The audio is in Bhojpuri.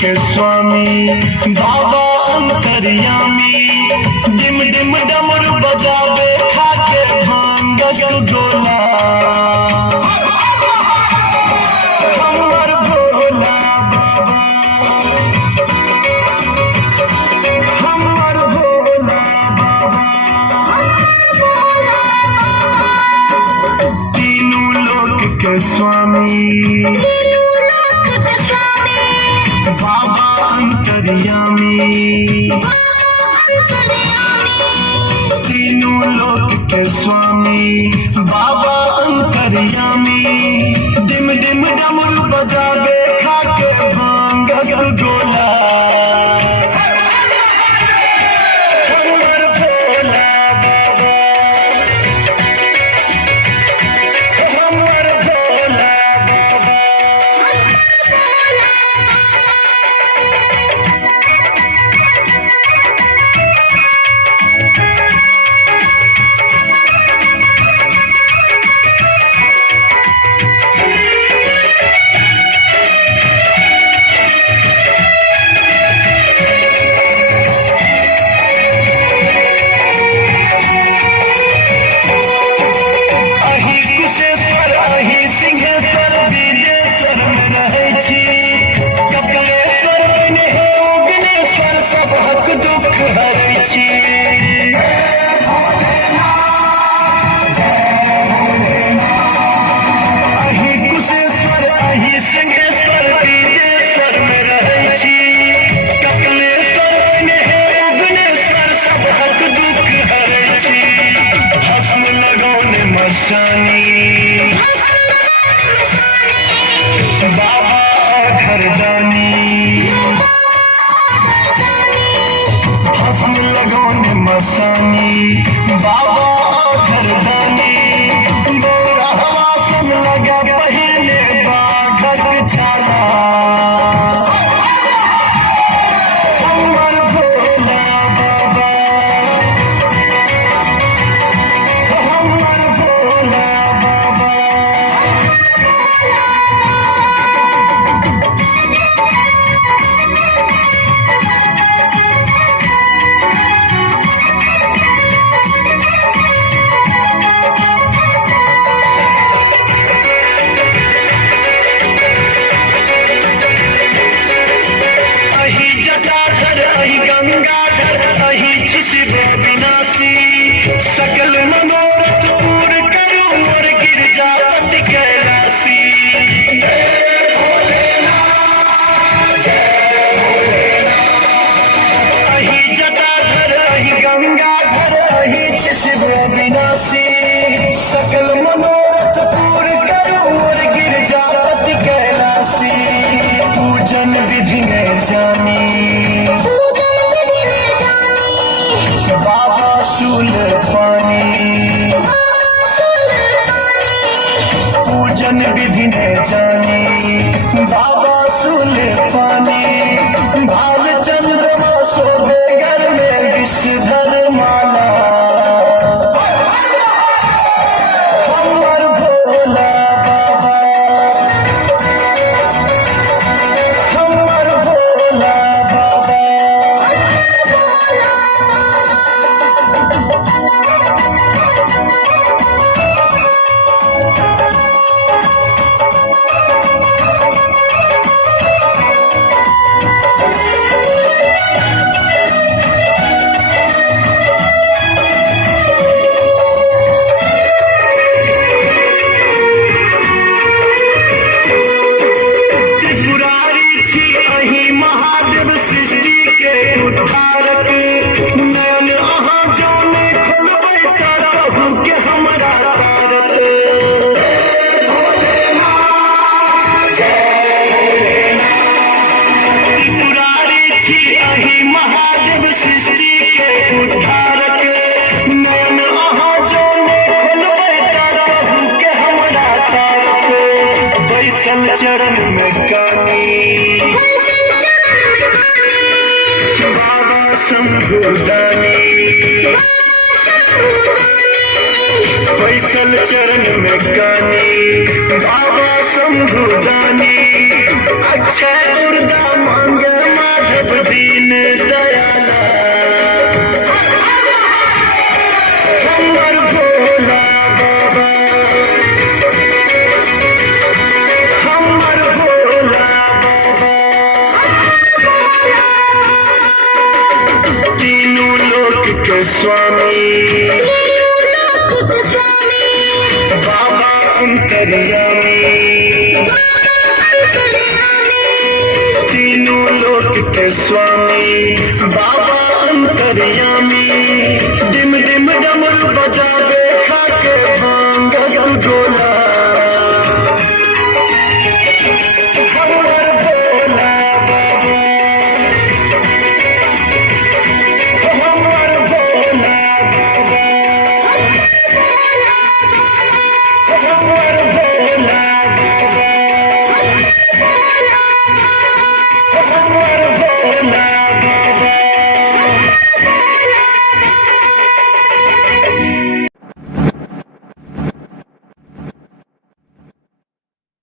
के स्वामी बाबा अंतर्यामी। डिम डिम डमरू बजावे खाके भांग गोला। हमर भोला बाबा, हमर भोला बाबा, तीनों लोक के स्वामी बाबा अंतर्यामी। तीनों लोक के स्वामी बाबा अंतर्यामी। डिम डिम डमरू बजावे खाके भांग गोला। हमर भोला बाबा, हमर भोला बाबा। बाबा घरदानी भस्म लगौने मसानी। बाबा घरदानी बोरा हवा सुन लगा पहले बाघक छाला। हमर भोला बाबा, हमर भोला बाबा। सकल मनोरथ पूर करो मोर गिरजापति कैलासी। अहि जटाधर अहि गंगाधर अहि शिव विनाशी। सकल मनोरथ पूर करो मोर गिरजापति कैलासी। पूजन विधि में जानी बाबा शूल पानी। पूजन विधि ने जानी बाबा शूल पानी। भाल चंद्रमा शोभे घर में विषधर माला। हमर भोला बाबा, हमर भोला बाबा। चरण में कानी बाबा शंभुदानी। फैसल चरण में कानी बाबा शंभुदानी। अक्षय उर्दा मांगे दीन दयाला हमर भोला बाबा, हमर भोला बाबा, तीनों लोक के स्वामी बाबा अंतर्यामी, तीनों लोक के स्वामी बाबा अंतर्यामी।